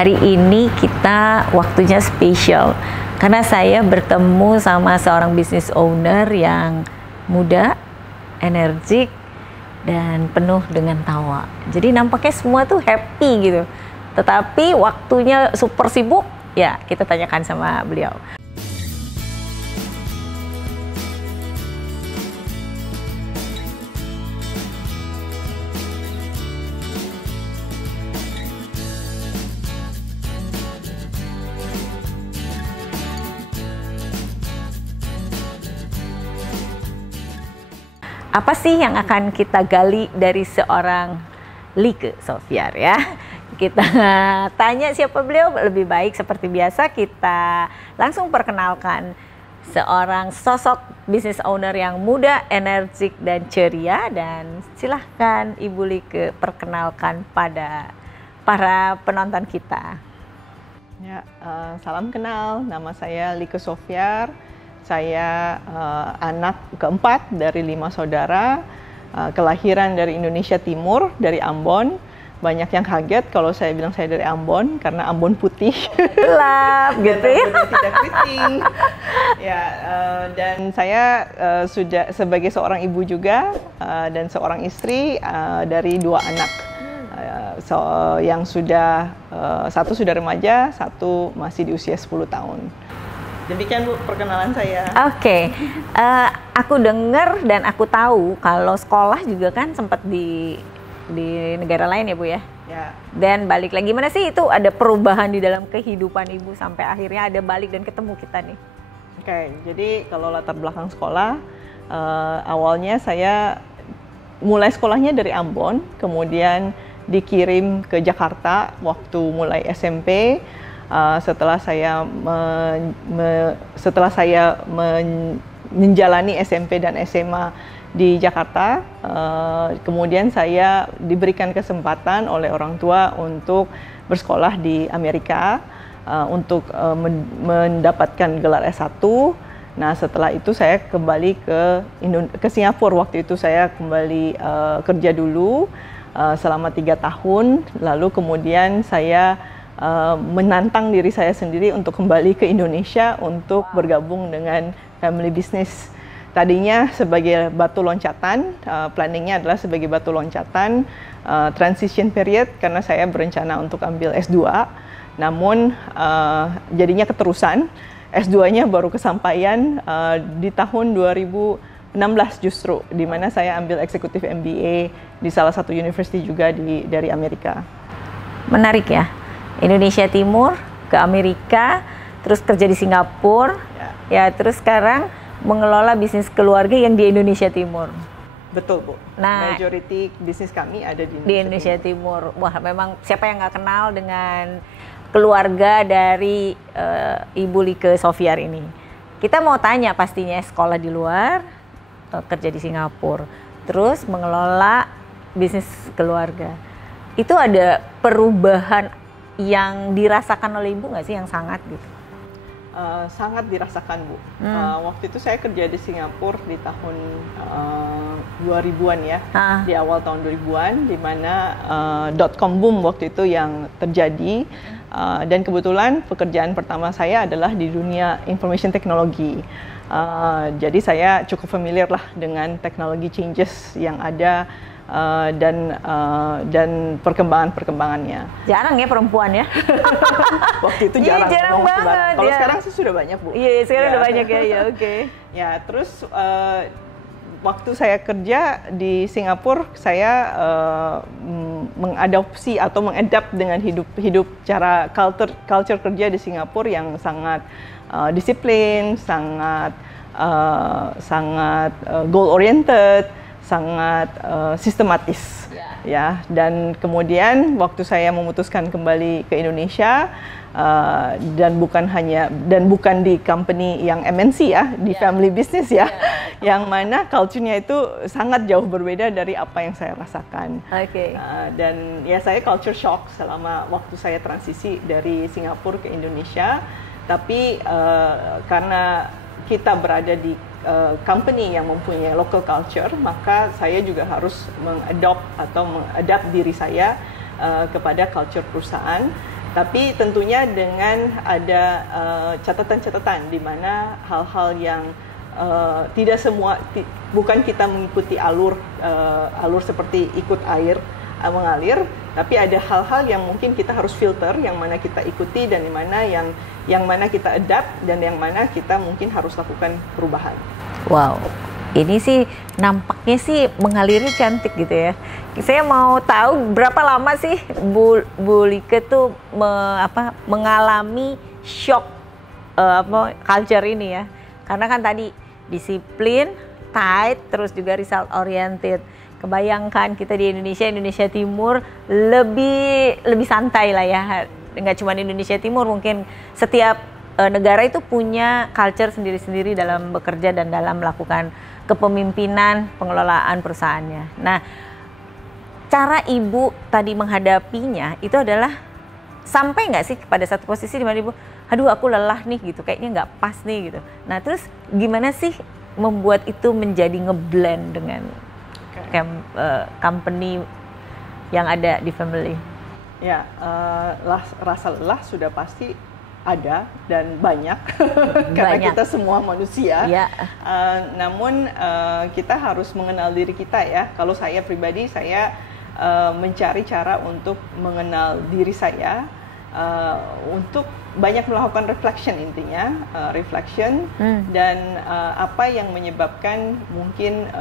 Hari ini kita waktunya spesial karena saya bertemu sama seorang business owner yang muda, energik, dan penuh dengan tawa. Jadi nampaknya semua tuh happy gitu. Tetapi waktunya super sibuk, ya kita tanyakan sama beliau. Apa sih yang akan kita gali dari seorang Lieke Sofyar ya? Kita tanya siapa beliau lebih baik. Seperti biasa kita langsung perkenalkan seorang sosok business owner yang muda, energik dan ceria. Dan silahkan Ibu Lieke perkenalkan pada para penonton kita. Ya, salam kenal, nama saya Lieke Sofyar. Saya anak keempat dari 5 saudara, kelahiran dari Indonesia Timur, dari Ambon. Banyak yang kaget kalau saya bilang saya dari Ambon, karena Ambon putih. Gelap gitu ya. Tidak keriting. Ya, dan saya sudah sebagai seorang ibu juga, dan seorang istri dari 2 anak. Yang sudah, satu sudah remaja, satu masih di usia 10 tahun. Demikian Bu perkenalan saya. Oke. Aku dengar dan aku tahu kalau sekolah juga kan sempat di negara lain ya Bu ya. Ya. Dan balik lagi, gimana sih itu ada perubahan di dalam kehidupan Ibu sampai akhirnya ada balik dan ketemu kita nih? Oke, jadi kalau latar belakang sekolah, awalnya saya mulai sekolahnya dari Ambon, kemudian dikirim ke Jakarta waktu mulai SMP. Setelah saya menjalani SMP dan SMA di Jakarta, kemudian saya diberikan kesempatan oleh orang tua untuk bersekolah di Amerika, untuk mendapatkan gelar S1. Nah, setelah itu saya kembali ke Singapura. Waktu itu saya kembali kerja dulu selama 3 tahun, lalu kemudian saya menantang diri saya sendiri untuk kembali ke Indonesia untuk bergabung dengan family business. Tadinya sebagai batu loncatan, planningnya adalah sebagai batu loncatan, transition period, karena saya berencana untuk ambil S2. Namun jadinya keterusan, S2-nya baru kesampaian di tahun 2016 justru, di mana saya ambil Executive MBA di salah satu university juga dari Amerika. Menarik ya. Indonesia Timur ke Amerika, terus kerja di Singapura, ya terus sekarang mengelola bisnis keluarga yang di Indonesia Timur. Betul Bu. Nah, majority bisnis kami ada di Indonesia Timur. Wah, memang siapa yang nggak kenal dengan keluarga dari Ibu Lieke Sofyar ini. Kita mau tanya pastinya sekolah di luar, kerja di Singapura, terus mengelola bisnis keluarga. Itu ada perubahan yang dirasakan oleh Ibu nggak sih yang sangat gitu? Sangat dirasakan Bu. Waktu itu saya kerja di Singapura di tahun 2000-an ya, di awal tahun 2000-an, di mana .com boom waktu itu yang terjadi, dan kebetulan pekerjaan pertama saya adalah di dunia information technology. Jadi saya cukup familiar lah dengan teknologi changes yang ada, dan perkembangannya. Jarang ya perempuan ya? Waktu itu jarang. Jarang banget. Kalau sekarang sih sudah banyak Bu. Iya, sekarang udah banyak ya. Ya, oke. Ya, terus waktu saya kerja di Singapura, saya mengadopsi atau mengadapt dengan hidup cara culture kerja di Singapura yang sangat disiplin, sangat goal oriented, sangat sistematis, ya. Dan kemudian waktu saya memutuskan kembali ke Indonesia, dan bukan di company yang MNC ya, di family business ya, yang mana culture-nya itu sangat jauh berbeda dari apa yang saya rasakan. Dan ya saya culture shock selama waktu saya transisi dari Singapura ke Indonesia. Tapi karena kita berada di company yang mempunyai local culture, maka saya juga harus mengadop diri saya kepada culture perusahaan. Tapi tentunya dengan ada catatan-catatan di mana hal-hal yang tidak semua, bukan kita mengikuti alur seperti ikut air mengalir, tapi ada hal-hal yang mungkin kita harus filter, yang mana kita ikuti dan yang mana kita adapt dan yang mana kita mungkin harus lakukan perubahan. Wow. Ini sih nampaknya sih mengalirnya cantik gitu ya. Saya mau tahu berapa lama sih Bu Lieke tuh mengalami shock culture ini ya. Karena kan tadi disiplin, tight, terus juga result oriented. Kebayangkan kita di Indonesia Timur lebih santai lah ya. Nggak cuma Indonesia Timur, mungkin setiap negara itu punya culture sendiri-sendiri dalam bekerja dan dalam melakukan kepemimpinan pengelolaan perusahaannya. Nah, cara Ibu tadi menghadapinya itu adalah sampai nggak sih pada satu posisi di mana Ibu, aduh aku lelah nih gitu, kayaknya nggak pas nih gitu. Nah, terus gimana sih membuat itu menjadi ngeblend dengan company yang ada di family? Ya, rasa lelah sudah pasti ada dan banyak karena kita semua manusia. Ya. Namun kita harus mengenal diri kita ya. Kalau saya pribadi, saya mencari cara untuk mengenal diri saya, untuk banyak melakukan reflection intinya, dan apa yang menyebabkan mungkin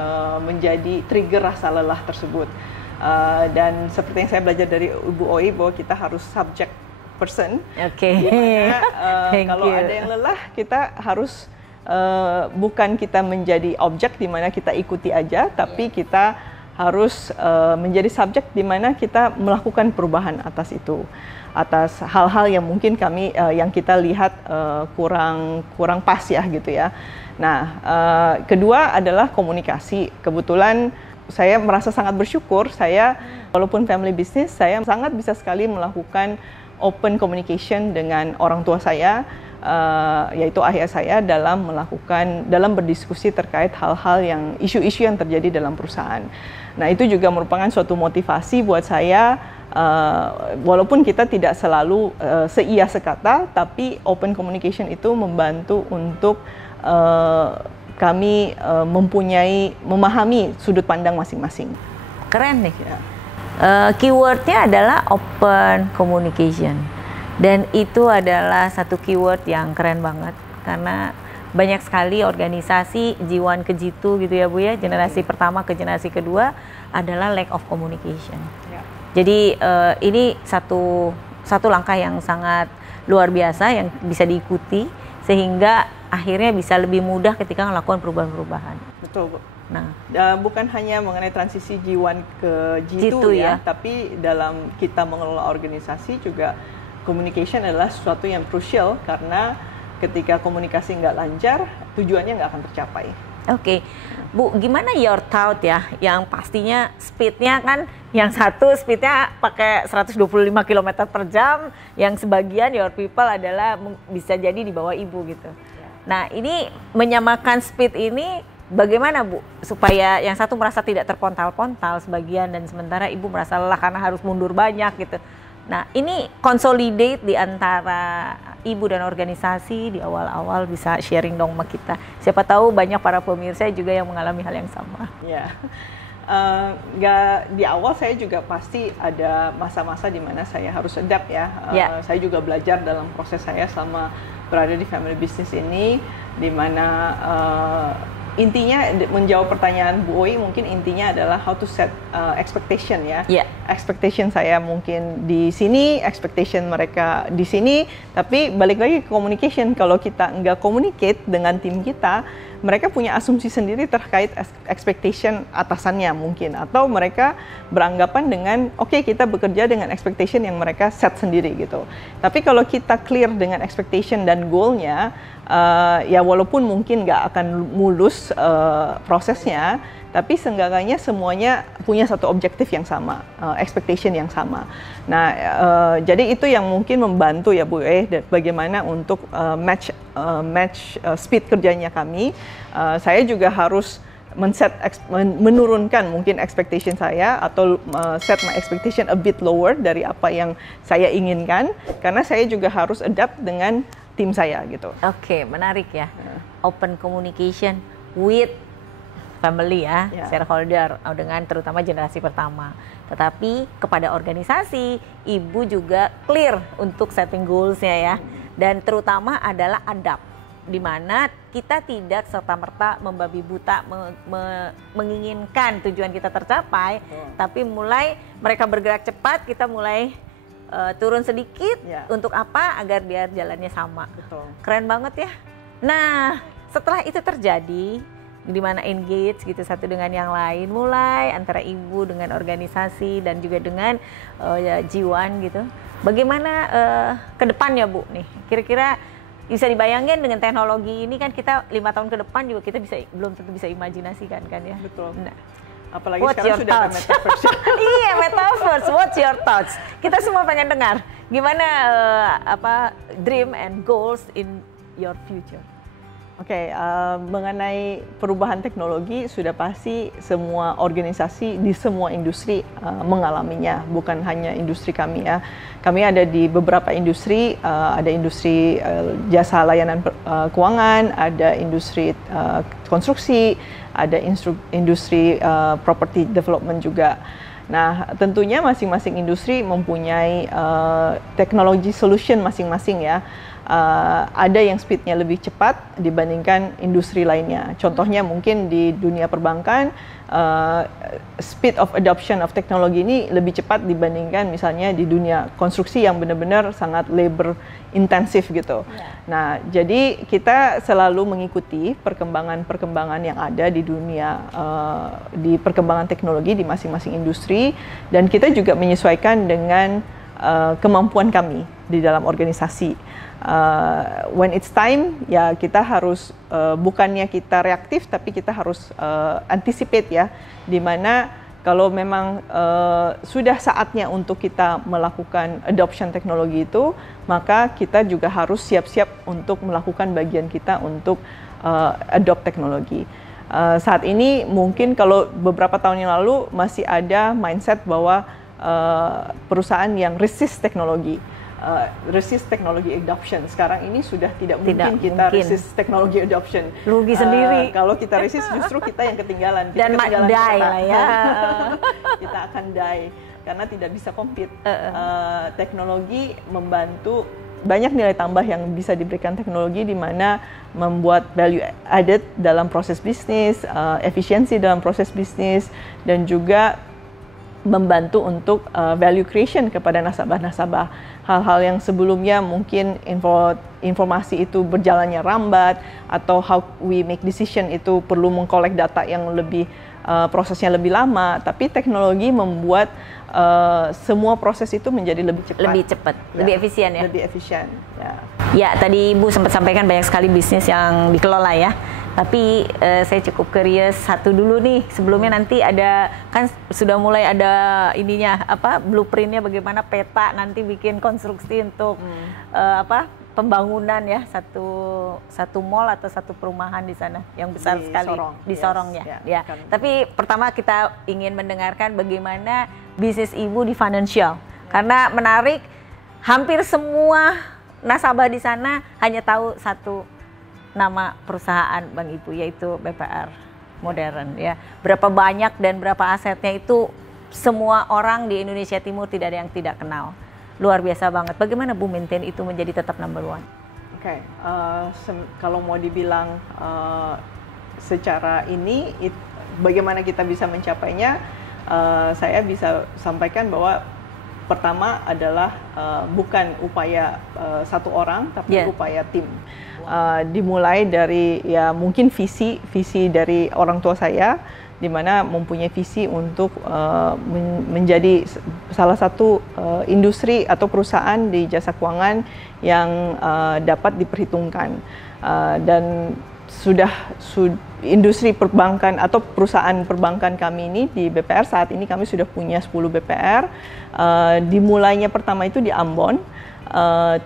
menjadi trigger rasa lelah tersebut. Dan seperti yang saya belajar dari Ibu Oi, bahwa kita harus subject person. Oke. Kalau ada yang lelah, kita harus bukan kita menjadi objek di mana kita ikuti aja, tapi kita harus menjadi subjek di mana kita melakukan perubahan atas itu, atas hal-hal yang mungkin yang kita lihat kurang pas ya gitu ya. Nah, kedua adalah komunikasi. Kebetulan saya merasa sangat bersyukur, saya walaupun family business, saya sangat bisa sekali melakukan open communication dengan orang tua saya, yaitu ayah saya, dalam berdiskusi terkait hal-hal yang isu-isu yang terjadi dalam perusahaan. Nah, itu juga merupakan suatu motivasi buat saya, walaupun kita tidak selalu seia sekata, tapi open communication itu membantu untuk kami memahami sudut pandang masing-masing. Keren nih. Ya. Keywordnya adalah open communication, dan itu adalah satu keyword yang keren banget karena banyak sekali organisasi G1 ke G2 gitu ya Bu ya, generasi pertama ke generasi kedua adalah lack of communication. Ya. Jadi ini satu langkah yang sangat luar biasa yang bisa diikuti sehingga akhirnya bisa lebih mudah ketika melakukan perubahan-perubahan. Betul Bu. Nah, bukan hanya mengenai transisi G1 ke G2 ya, tapi dalam kita mengelola organisasi juga communication adalah sesuatu yang krusial, karena ketika komunikasi nggak lancar, tujuannya nggak akan tercapai. Oke, Bu, gimana your thought ya, yang pastinya speednya kan, yang satu speednya pakai 125 km per jam, yang sebagian your people adalah bisa jadi di bawah Ibu gitu. Nah, ini menyamakan speed ini bagaimana Bu, supaya yang satu merasa tidak terpontal-pontal sebagian dan sementara Ibu merasa lelah karena harus mundur banyak gitu. Nah, ini consolidate di antara Ibu dan organisasi di awal-awal, bisa sharing dong sama kita. Siapa tahu banyak para pemirsa juga yang mengalami hal yang sama. Ya, di awal saya juga pasti ada masa-masa di mana saya harus adapt ya. Saya juga belajar dalam proses saya selama berada di family business ini, di mana intinya menjawab pertanyaan Bu Oi, mungkin intinya adalah how to set expectation ya. Expectation saya mungkin di sini, expectation mereka di sini, tapi balik lagi ke communication. Kalau kita nggak communicate dengan tim kita, mereka punya asumsi sendiri terkait expectation atasannya mungkin, atau mereka beranggapan dengan oke, kita bekerja dengan expectation yang mereka set sendiri gitu. Tapi kalau kita clear dengan expectation dan goalnya, ya walaupun mungkin nggak akan mulus prosesnya, tapi seenggaknya semuanya punya satu objektif yang sama, expectation yang sama. Nah, jadi itu yang mungkin membantu ya Bu bagaimana untuk match speed kerjanya kami. Saya juga harus menurunkan mungkin expectation saya atau set my expectation a bit lower dari apa yang saya inginkan, karena saya juga harus adapt dengan tim saya gitu. Oke, menarik ya. Open communication with family ya, shareholder dengan terutama generasi pertama. Tetapi kepada organisasi, ibu juga clear untuk setting goals-nya ya. Dan terutama adalah adapt, di mana kita tidak serta-merta membabi buta menginginkan tujuan kita tercapai, tapi mulai mereka bergerak cepat, kita mulai turun sedikit. Untuk apa? Agar biar jalannya sama. Betul. Keren banget ya. Nah, setelah itu terjadi, di mana engage gitu satu dengan yang lain, mulai antara ibu dengan organisasi dan juga dengan Jiwan gitu. Bagaimana ke depannya Bu nih? Kira-kira bisa dibayangin dengan teknologi ini kan kita 5 tahun ke depan juga kita belum tentu bisa imajinasikan kan ya. Betul. Nah, apalagi sekarang sudah ada metaverse. Iya, metaverse. What's your thoughts? Kita semua pengen dengar gimana dream and goals in your future. Oke, mengenai perubahan teknologi sudah pasti semua organisasi di semua industri mengalaminya, bukan hanya industri kami ya. Kami ada di beberapa industri, ada industri jasa layanan keuangan, ada industri konstruksi, ada industri property development juga. Nah, tentunya masing-masing industri mempunyai teknologi solution masing-masing ya. Ada yang speednya lebih cepat dibandingkan industri lainnya. Contohnya mungkin di dunia perbankan, speed of adoption of teknologi ini lebih cepat dibandingkan misalnya di dunia konstruksi yang benar-benar sangat labor intensif gitu. Nah, jadi kita selalu mengikuti perkembangan-perkembangan yang ada di dunia, di perkembangan teknologi di masing-masing industri, dan kita juga menyesuaikan dengan kemampuan kami di dalam organisasi. When it's time, ya kita harus bukannya kita reaktif, tapi kita harus anticipate ya, dimana kalau memang sudah saatnya untuk kita melakukan adoption teknologi itu, maka kita juga harus siap-siap untuk melakukan bagian kita untuk adopt teknologi. Saat ini mungkin kalau beberapa tahun yang lalu masih ada mindset bahwa perusahaan yang resist teknologi. Resist teknologi adoption. Sekarang ini sudah tidak mungkin kita resist teknologi adoption. Rugi sendiri. Kalau kita resist justru kita yang ketinggalan. Dan die lah ya. Kita akan die karena tidak bisa compete. Teknologi membantu, banyak nilai tambah yang bisa diberikan teknologi, di mana membuat value added dalam proses bisnis, efisiensi dalam proses bisnis, dan juga membantu untuk value creation kepada nasabah-nasabah. Hal-hal yang sebelumnya mungkin informasi itu berjalannya lambat, atau how we make decision itu perlu mengkolek data yang lebih prosesnya lebih lama, tapi teknologi membuat semua proses itu menjadi lebih cepat, lebih efisien ya. Lebih efisien. Ya, tadi Ibu sempat sampaikan banyak sekali bisnis yang dikelola ya. Tapi saya cukup curious satu dulu nih, sebelumnya nanti ada, kan sudah mulai ada ininya, blueprintnya bagaimana peta nanti bikin konstruksi untuk pembangunan ya, satu mall atau satu perumahan di sana yang besar di sekali Sorong. Di Sorong ya. Tapi pertama kita ingin mendengarkan bagaimana bisnis Ibu di financial, karena menarik, hampir semua nasabah di sana hanya tahu satu nama perusahaan Bang Ibu, yaitu BPR Modern ya. Berapa banyak dan berapa asetnya itu semua orang di Indonesia Timur tidak ada yang tidak kenal. Luar biasa banget. Bagaimana Bu maintain itu menjadi tetap number one? Oke, kalau mau dibilang secara ini, bagaimana kita bisa mencapainya, saya bisa sampaikan bahwa pertama adalah bukan upaya satu orang, tapi upaya tim. Dimulai dari ya mungkin visi dari orang tua saya, di mana mempunyai visi untuk menjadi salah satu industri atau perusahaan di jasa keuangan yang dapat diperhitungkan, dan industri perbankan atau perusahaan perbankan kami ini di BPR, saat ini kami sudah punya 10 BPR. Dimulainya pertama itu di Ambon. 30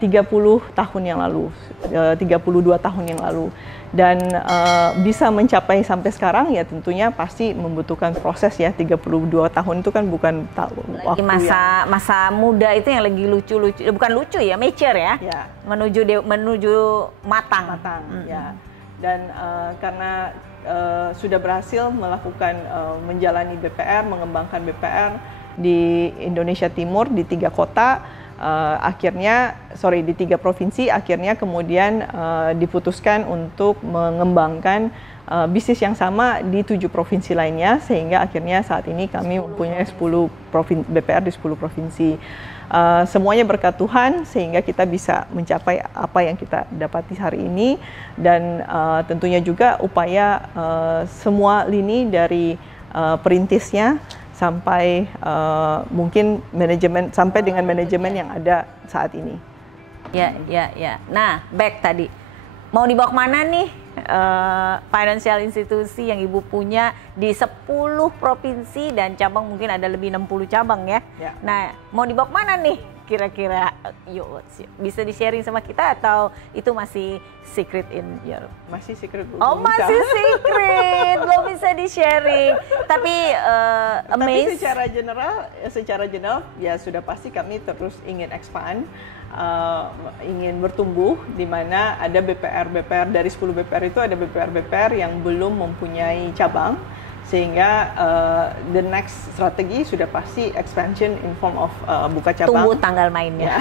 tahun yang lalu, 32 tahun yang lalu. Dan bisa mencapai sampai sekarang ya tentunya pasti membutuhkan proses ya. 32 tahun itu kan bukan waktu masa muda itu yang lagi lucu-lucu, bukan lucu ya, mature ya, menuju matang. Ya. Dan karena sudah berhasil melakukan menjalani BPR, mengembangkan BPR di Indonesia Timur di 3 kota. Di 3 provinsi, akhirnya kemudian diputuskan untuk mengembangkan bisnis yang sama di 7 provinsi lainnya, sehingga akhirnya saat ini kami mempunyai 10 BPR di 10 provinsi. Semuanya berkat Tuhan sehingga kita bisa mencapai apa yang kita dapati hari ini, dan tentunya juga upaya semua lini dari perintisnya sampai mungkin manajemen, sampai dengan manajemen yang ada saat ini. Ya. Nah, back tadi mau dibawa kemana nih financial institusi yang Ibu punya di 10 provinsi dan cabang, mungkin ada lebih 60 cabang ya. Nah, mau dibawa kemana nih kira-kira? Yuk, bisa di-sharing sama kita atau itu masih secret in your... Masih secret. Oh, masih secret, belum bisa di-sharing. Tapi secara general ya sudah pasti kami terus ingin expand, ingin bertumbuh, di mana ada BPR dari 10 BPR itu ada BPR yang belum mempunyai cabang, sehingga the next strategi sudah pasti expansion in form of buka cabang. Tunggu tanggal mainnya.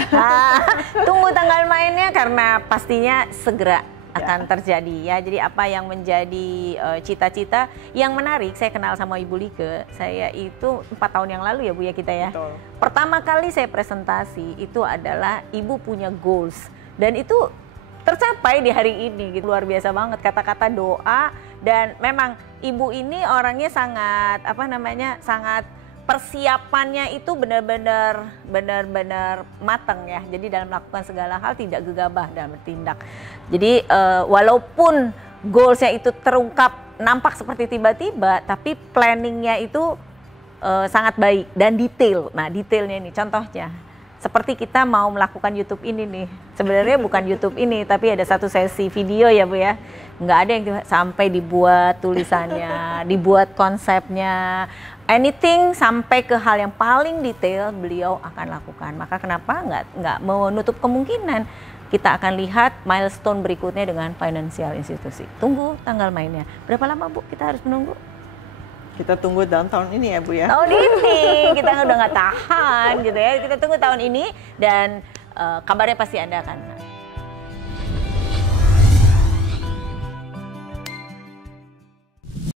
Tunggu tanggal mainnya karena pastinya segera akan terjadi ya. Jadi apa yang menjadi cita-cita yang menarik, saya kenal sama Ibu Lieke, saya itu 4 tahun yang lalu ya Bu ya kita ya. Betul. Pertama kali saya presentasi itu adalah Ibu punya goals dan itu tercapai di hari ini gitu. Luar biasa banget, kata-kata doa, dan memang Ibu ini orangnya sangat sangat persiapannya itu benar-benar matang ya. Jadi dalam melakukan segala hal tidak gegabah dalam bertindak. Jadi walaupun goalsnya itu terungkap nampak seperti tiba-tiba, tapi planningnya itu sangat baik dan detail. Nah, detailnya ini contohnya seperti kita mau melakukan YouTube ini nih. Sebenarnya bukan YouTube ini, tapi ada satu sesi video ya Bu ya. Nggak ada yang sampai dibuat tulisannya, dibuat konsepnya, anything sampai ke hal yang paling detail beliau akan lakukan. Maka kenapa nggak menutup kemungkinan kita akan lihat milestone berikutnya dengan financial institusi. Tunggu tanggal mainnya. Berapa lama Bu kita harus menunggu? Kita tunggu dalam tahun ini ya Bu ya. Tahun ini kita udah nggak tahan gitu ya. Kita tunggu tahun ini dan kabarnya pasti Anda akan